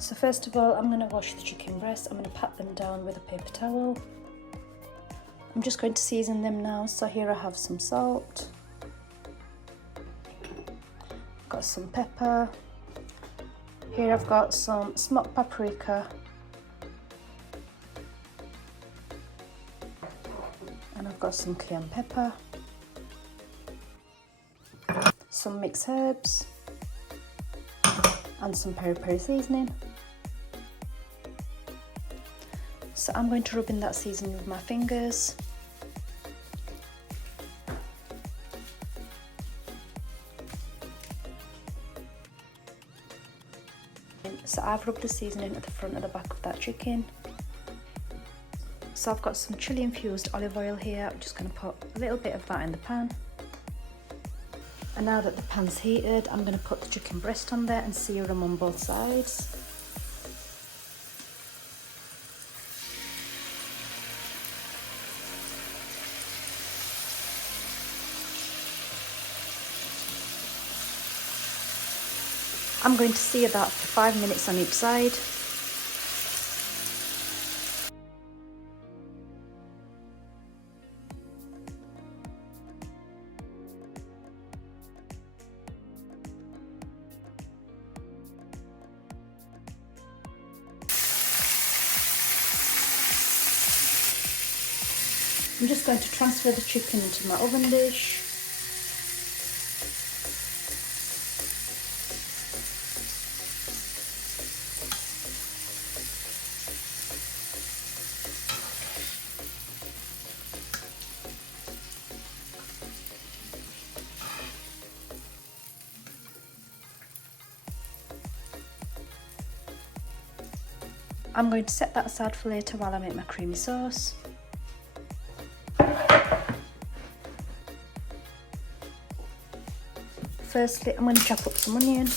So first of all, I'm going to wash the chicken breasts. I'm going to pat them down with a paper towel. I'm just going to season them now. So here I have some salt, got some pepper, here I've got some smoked paprika, and I've got some cayenne pepper, some mixed herbs, and some peri-peri seasoning. So I'm going to rub in that seasoning with my fingers. So I've rubbed the seasoning at the front and the back of that chicken. So I've got some chili infused olive oil here. I'm just going to put a little bit of that in the pan. And now that the pan's heated, I'm going to put the chicken breast on there and sear them on both sides. I'm going to sear that for 5 minutes on each side. I'm just going to transfer the chicken into my oven dish. I'm going to set that aside for later while I make my creamy sauce. Firstly, I'm going to chop up some onion.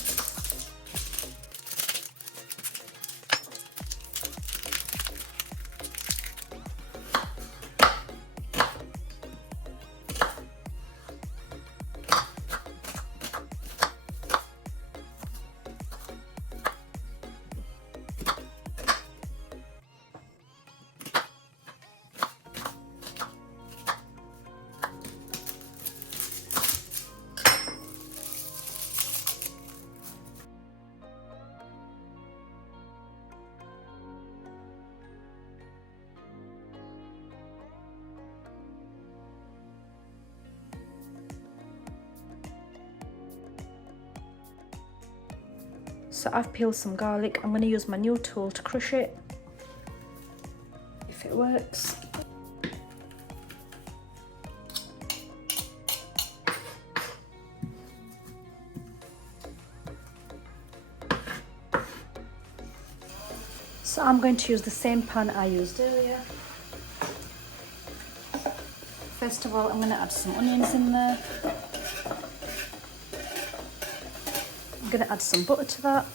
So I've peeled some garlic. I'm going to use my new tool to crush it, if it works. So I'm going to use the same pan I used earlier. First of all, I'm going to add some onions in there. I'm going to add some butter to that.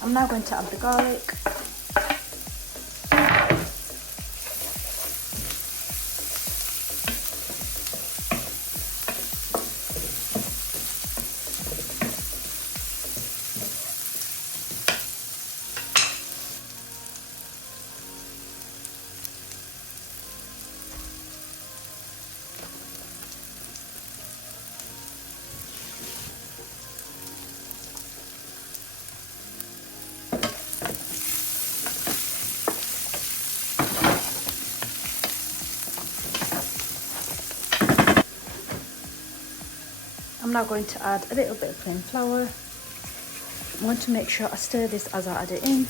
I'm now going to add the garlic. I'm now going to add a little bit of plain flour. I want to make sure I stir this as I add it in.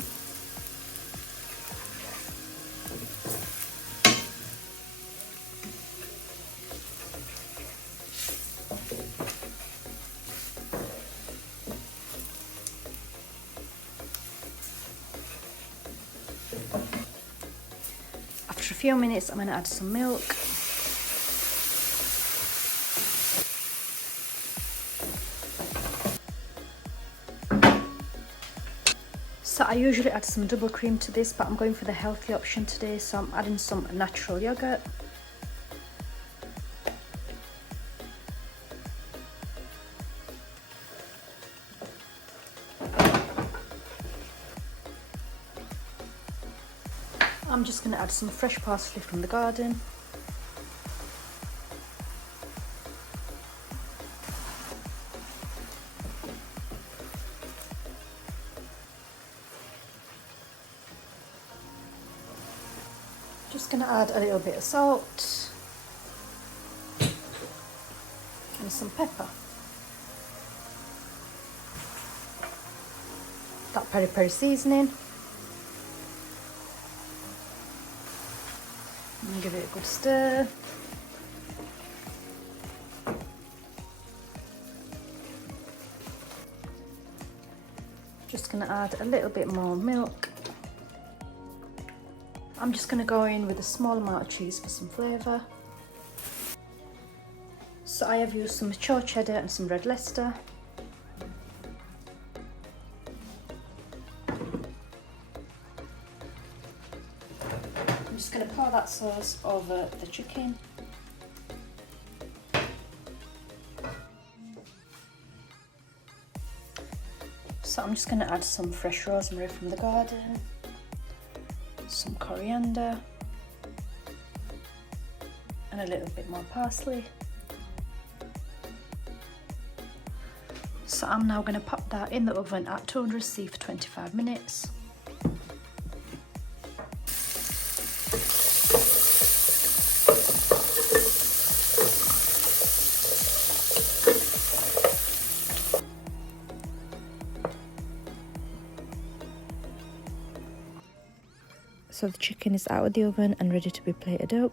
After a few minutes, I'm going to add some milk. So I usually add some double cream to this, but I'm going for the healthy option today, so I'm adding some natural yogurt. I'm just going to add some fresh parsley from the garden. Just going to add a little bit of salt and some pepper. That peri-peri seasoning. And give it a good stir. Just going to add a little bit more milk. I'm just going to go in with a small amount of cheese for some flavour. So I have used some mature cheddar and some Red Leicester. I'm just going to pour that sauce over the chicken. So I'm just going to add some fresh rosemary from the garden, some coriander, and a little bit more parsley. So I'm now going to pop that in the oven at 200°C for 25 minutes. So the chicken is out of the oven and ready to be plated up.